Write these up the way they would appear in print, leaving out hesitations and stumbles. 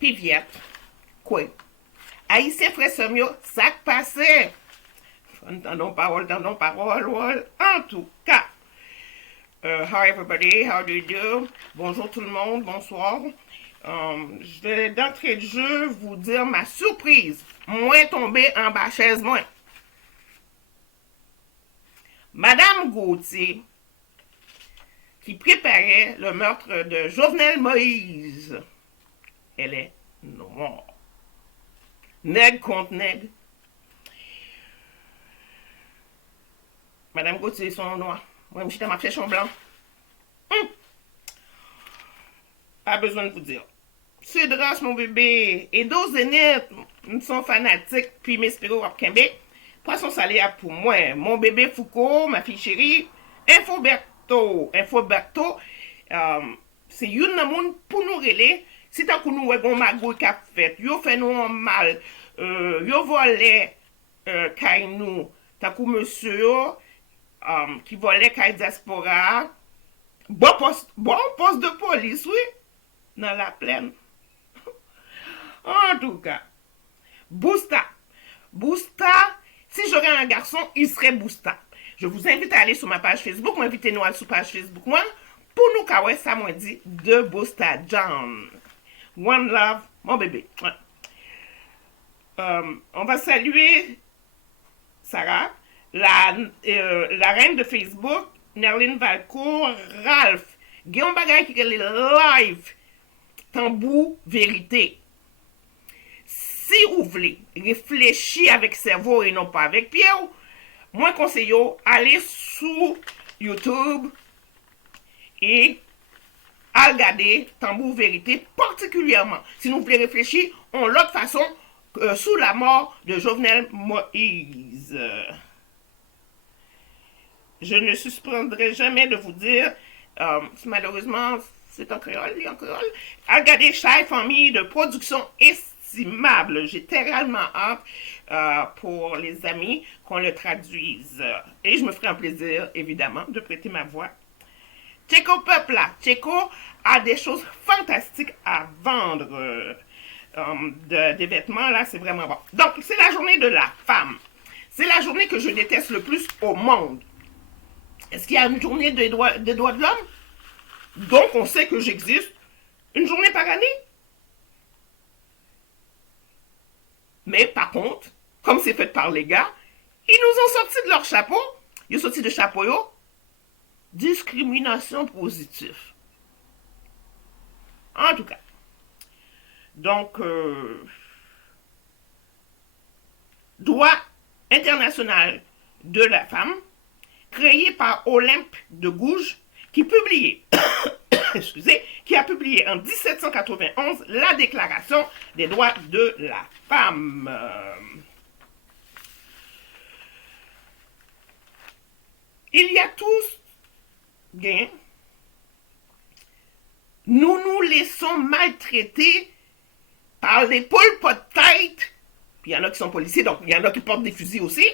Puis viette. Quoi? Haïtien frère Samio, ça passait. Entendons parole, ouais. En tout cas. Hi everybody, how do you do? Bonjour tout le monde, bonsoir. Je vais d'entrée de jeu vous dire ma surprise. Moi tombé en bas chaise, moi. Madame Gauthier, qui préparait le meurtre de Jovenel Moïse, elle est noire. Nègre contre nègre. Madame Gauthier, son noir. Moi, je suis dans ma flèche en blanc. Pas besoin de vous dire. Cédras, mon bébé, et d'autres aînés, nous sommes fanatiques, puis m'espérons à Kembe. Poisson salé pour moi. Mon bébé Foucault, ma fille chérie, Infoberto, c'est une monde pour nous relayer. Si tant que nous avons magouille qui a fait, yo fait nous mal, yo volé kay nous, tant que monsieur qui volait kay diaspora, bon poste de police, oui, dans la plaine. En tout cas, Bousta, si j'aurais un garçon, il serait Bousta. Je vous invite à aller sur ma page Facebook, invitez-nous à sur page Facebook, moi, pour nous kawe ça m'a dit de Bousta John. One love, mon bébé. Ouais. On va saluer Sarah, la reine de Facebook, Nerline Valcourt, Ralph, Guillaume Bagay qui est live, tambour, vérité. Si vous voulez réfléchir avec cerveau et non pas avec pied, moi conseille aller sur YouTube et à regarder Tambour Vérité particulièrement. Si vous voulez réfléchir en l'autre façon sous la mort de Jovenel Moïse. Je ne suspendrai jamais de vous dire, malheureusement, c'est en créole, regardez chaque famille de production estimable. J'ai tellement hâte pour les amis qu'on le traduise. Et je me ferai un plaisir, évidemment, de prêter ma voix. Tcheco Peuple là, Tcheco a des choses fantastiques à vendre. Des vêtements là, c'est vraiment bon. Donc, c'est la journée de la femme. C'est la journée que je déteste le plus au monde. Est-ce qu'il y a une journée des droits de l'homme? Donc, on sait que j'existe une journée par année. Mais par contre, comme c'est fait par les gars, ils nous ont sorti de leur chapeau. Ils ont sorti de chapeau, discrimination positive. En tout cas. Donc, droit international de la femme, créé par Olympe de Gouges, qui a publié en 1791 la Déclaration des droits de la femme. Il y a tous gain. Nous nous laissons maltraiter par les pôles pas de tête. Puis il y en a qui sont policiers, donc il y en a qui portent des fusils aussi.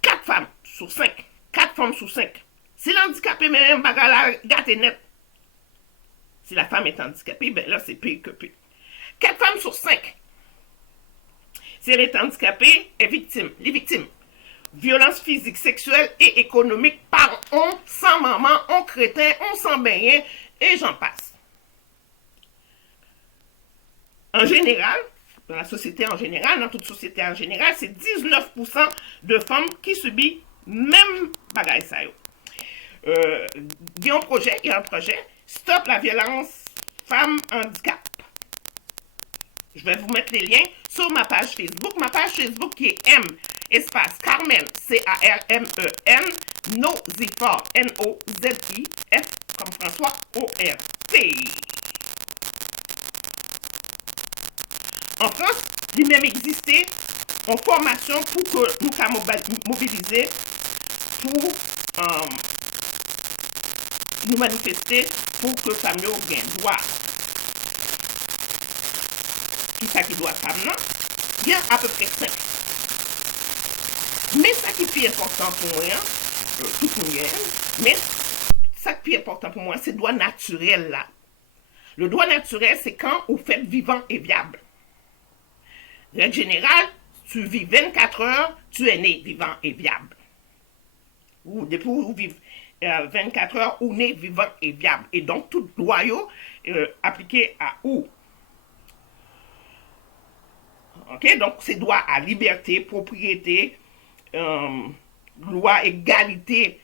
4 femmes sur 5. 4 femmes sur 5. Si l'handicapé même bagala gâte net. Si la femme est handicapée, ben là c'est pire que pire. 4 femmes sur 5. Si elle est handicapée, est victime. Les victimes. Violence physique, sexuelle et économique par on, sans maman, on crétin, on sans baigner, et j'en passe. En général, dans la société en général, dans toute société en général, c'est 19% de femmes qui subissent même bagaille ça. Il y a un projet, Stop la violence femme handicap. Je vais vous mettre les liens sur ma page Facebook qui est M, espace Carmen, C-A-R-M-E-N, Nozifort, N-O-Z-I-F, comme François, O-R-T. En France, il même existait en formation pour que nous puissions mobiliser pour nous manifester pour que femmes gagnent droit. Qui ça qui doit femme non? Il y a à peu près 5. Mais ça qui est plus important pour moi, tout pour moi, mais ça qui est plus important pour moi, c'est droit naturel là. Le droit naturel, c'est quand au fait vivant et viable. Règle générale, tu vis 24 heures, tu es né vivant et viable. Ou depuis vous vivez 24 heures, ou né vivant et viable. Et donc, tout droit appliqué à où? Ok, donc c'est droit à liberté, propriété, loi égalité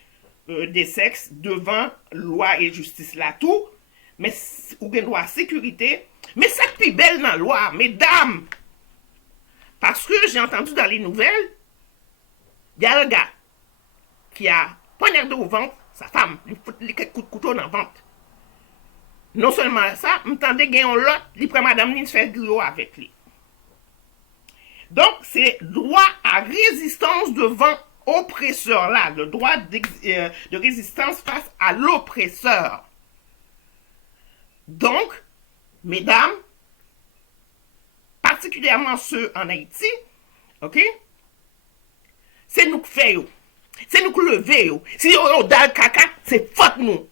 des sexes devant loi et justice là tout, mais ou bien droit à sécurité, mais ça plus belle dans la loi, mesdames, parce que j'ai entendu dans les nouvelles, il y a un gars qui a poignardé au ventre sa femme, lui fout les coups de couteau dans le ventre. Non seulement ça, m'entendez gagner l'autre, il prend madame Lynn fait griot avec lui. Donc, c'est droit à résistance devant oppresseur, là, le droit de résistance face à l'oppresseur. Donc, mesdames, particulièrement ceux en Haïti, ok, c'est nous qui faisons, c'est nous qui levons. Si on a le caca, c'est faute nous.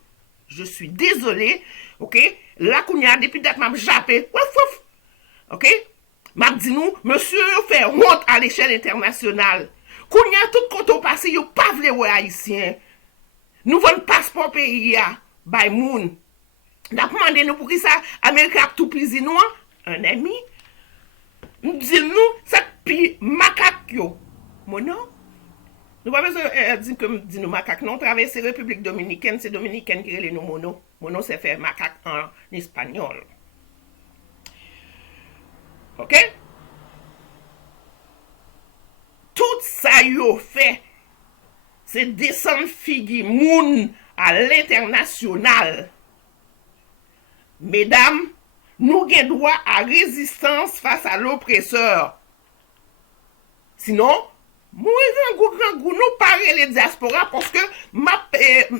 Je suis désolée, ok, là qu'on y a depuis date m'a jappé, ok. M'a dit nous, monsieur fait honte à l'échelle internationale. Qu'on y a tout côté passé, yo pas vle ouais haïtien. Nous voulons passeport pays ya, by moun. N'a demandé nous pour qui ça, Amérique a tout pisi nous, un ami. Nous dit nous, ça pi macaque yo. Mon non? Nous pas besoin dire que dit nous macaque non, traverser République Dominicaine, c'est dominicaine qui relè nous mono. Mono c'est faire macaque en espagnol. Ok? Tout ça yo fait, c'est descendre figi moun à l'international. Mesdames, nous avons droit à résistance face à l'oppresseur. Sinon, mourir grand goût, nous parler les diaspora parce que m'a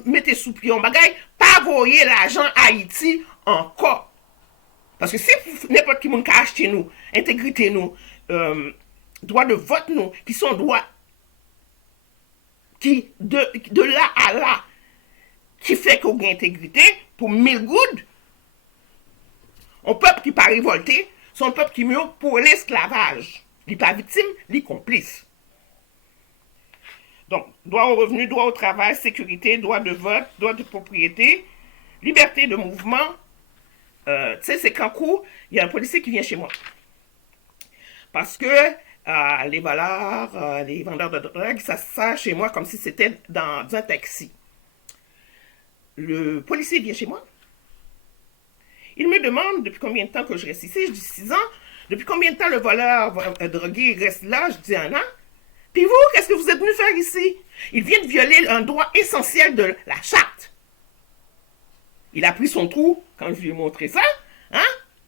mettez sous pion bagay, pas voyer l'argent Haïti encore. Parce que si n'importe qui moun ka acheter nous, intégrité nous, droit de vote nous, qui sont droits qui de là à là, qui fait qu'on a intégrité pour 1000 good, un peuple qui pas révolté, son peuple qui mieux pour l'esclavage. Il n'est pas victime, il est complice. Donc, droit au revenu, droit au travail, sécurité, droit de vote, droit de propriété, liberté de mouvement. Tu sais, c'est qu'en cours, il y a un policier qui vient chez moi. Parce que les voleurs, les vendeurs de drogue, ça chez moi comme si c'était dans un taxi. Le policier vient chez moi. Il me demande depuis combien de temps que je reste ici. Je dis 6 ans. Depuis combien de temps le voleur drogué reste là? Je dis 1 an. Puis vous, qu'est-ce que vous êtes venu faire ici? Il vient de violer un droit essentiel de la charte. Il a pris son trou quand je lui ai montré ça. Hein?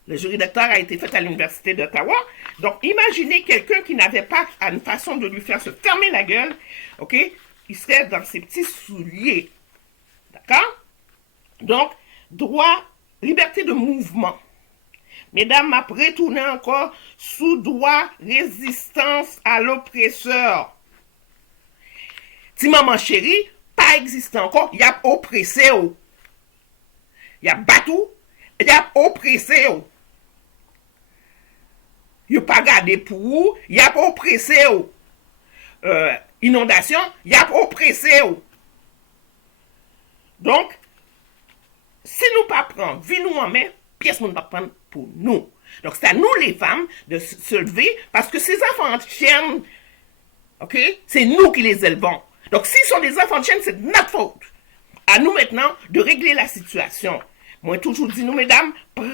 Le jury d'acteur a été fait à l'Université d'Ottawa. Donc, imaginez quelqu'un qui n'avait pas une façon de lui faire se fermer la gueule. OK? Il serait dans ses petits souliers. D'accord? Donc, droit, liberté de mouvement. Mesdames, m'a retourné encore sous droit résistance à l'oppresseur. Si maman chérie, pas existant encore, il y a oppressé. Il y a battu, il y a oppressé. Il n'y a pas gardé pour vous, il y a oppressé. Inondation, il y a oppressé. Donc, si nous ne pas prendre, vie nous en main, pièce nous ne pas prendre pour nous. Donc, c'est à nous les femmes de se lever parce que ces enfants de chienne, ok, c'est nous qui les élevons. Donc, s'ils sont des enfants de chienne, c'est de notre faute. À nous maintenant de régler la situation. Moi, toujours dit, nous, mesdames, prends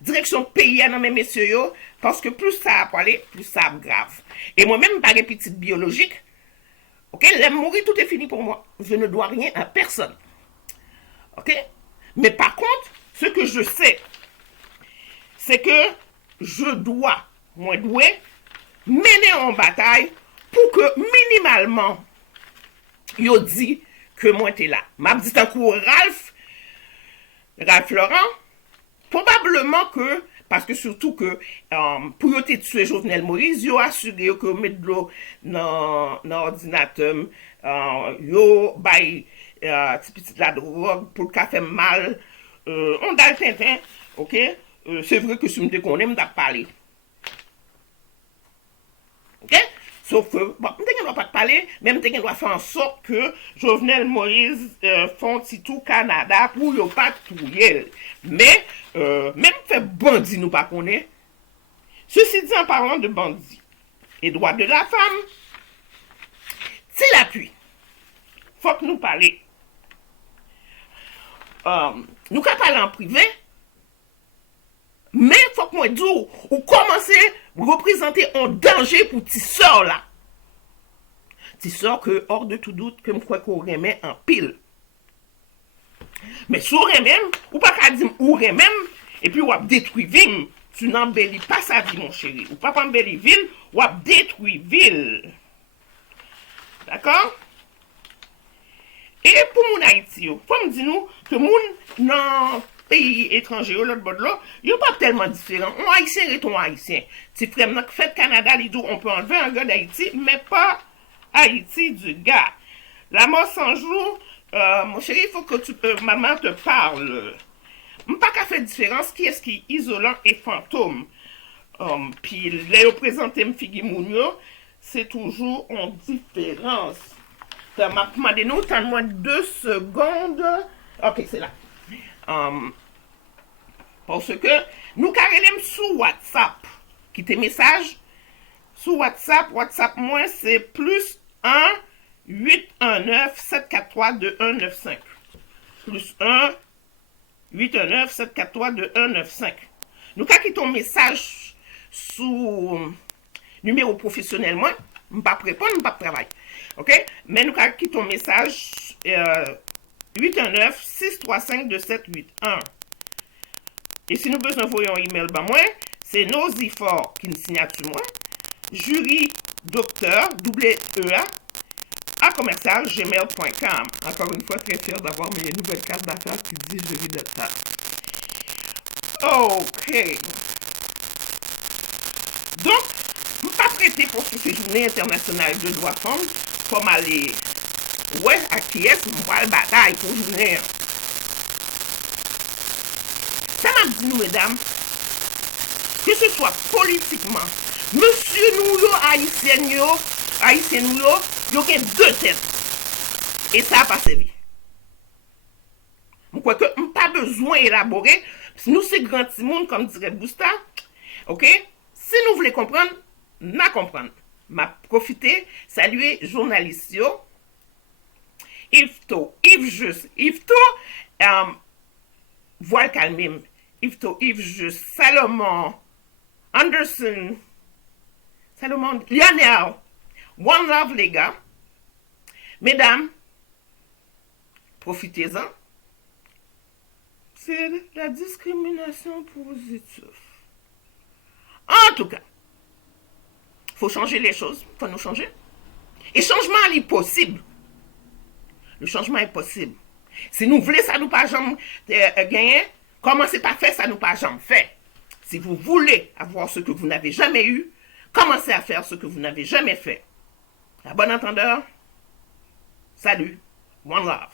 direction pays à mes messieurs, parce que plus ça va aller, plus ça va grave. Et moi-même, par les petites biologiques, ok, l'aime mourir, tout est fini pour moi. Je ne dois rien à personne. Ok? Mais par contre, ce que je sais, c'est que je dois, moi doué, mener en bataille pour que minimalement, yo dit que moi t'es là. M'a dit un coup Ralph Laurent, probablement que, parce que surtout que pour yo te tuer Jovenel Moïse, yo assuré que yo met de l'eau dans l'ordinateur, yo bay petit la drogue pour le café mal, on dal Tintin, ok? C'est vrai que si je me déconne, je parler. Ok? Sauf que, bon, je ne pas te parler, même je dois faire en sorte que Jovenel Moïse font tout Canada pour ne pas tout. Mais, même fait bandit, nous pas connaît. Ceci dit, en parlant de bandit et droits de la femme, c'est l'appui. Faut que nous parlions. Nous pouvons parler en privé, mais il faut que moi dise ou commencer à représenter un danger pour tes soeurs là. Tes soeurs que, hors de tout doute, que je crois qu'on remet en pile. Mais si on remet, ou pas qu'à dire ou remet, et puis on détruit ville, tu n'embellis pas sa vie, mon chéri. Ou pas embellir ville, ou détruit ville. D'accord? Et pour mon Haïti, il faut me dire nous que mon dans pays étranger, l'autre bord de là, il n'y a pas tellement différent. On Haïtien et ton Haïtien. Si frère, dans fait Canada, on peut enlever un gars d'Haïti, mais pas Haïti du gars. La mort sans jour, mon chéri, il faut que maman te parle. Je ne pas qu'à faire différence qui est-ce qui est isolant et fantôme. Puis, les représenter Figi Mounio, c'est toujours en différence. Ça m'a demandé nous, t'as moins 2 secondes. Ok, c'est là. Parce que nous carrelem sous WhatsApp. Qui te message sous WhatsApp. WhatsApp moi c'est plus 1 819 743 2195. Plus 1 819 743 2195. Nous quand ton message sous numéro professionnel moi, je ne vais pas répondre, je ne vais pas travailler. OK? Mais nous quand ton message 819 635 2781. Et si nous besoin d'envoyer un email ben moi, c'est nosifor qui nous signature moi, jury docteur WEA à commercial gmail.com. Encore une fois, très fier d'avoir mes nouvelles cartes d'affaires qui disent jury docteur. OK. Donc, je ne suis pas prêté pour cette journée internationale de droits femmes comme aller ouais, à qui est-ce qu'on va la bataille pour journée. Ça m'a dit nous, mesdames, que ce soit politiquement, monsieur nous, haïtien nous, il y a 2 têtes. Et ça n'a pas servi. Je crois que je n'ai pas besoin d'élaborer. Nous, c'est grand monde, comme dirait Bousta. OK? Si nous voulons comprendre, n'a comprendre. M'a profité, saluer journaliste Yves-To, Yves Juste, Yves-To, voile calmim, Yves-To, Yves Juste, Salomon, Anderson, Salomon, Lionel, One Love les gars. Mesdames, profitez-en. C'est la discrimination positive. En tout cas, il faut changer les choses, il faut nous changer. Et changement est possible. Le changement est possible. Si nous voulons ça nous pas jamais gagner, commencez par faire ça nous pas jamais fait. Si vous voulez avoir ce que vous n'avez jamais eu, commencez à faire ce que vous n'avez jamais fait. À bon entendeur, salut, one love.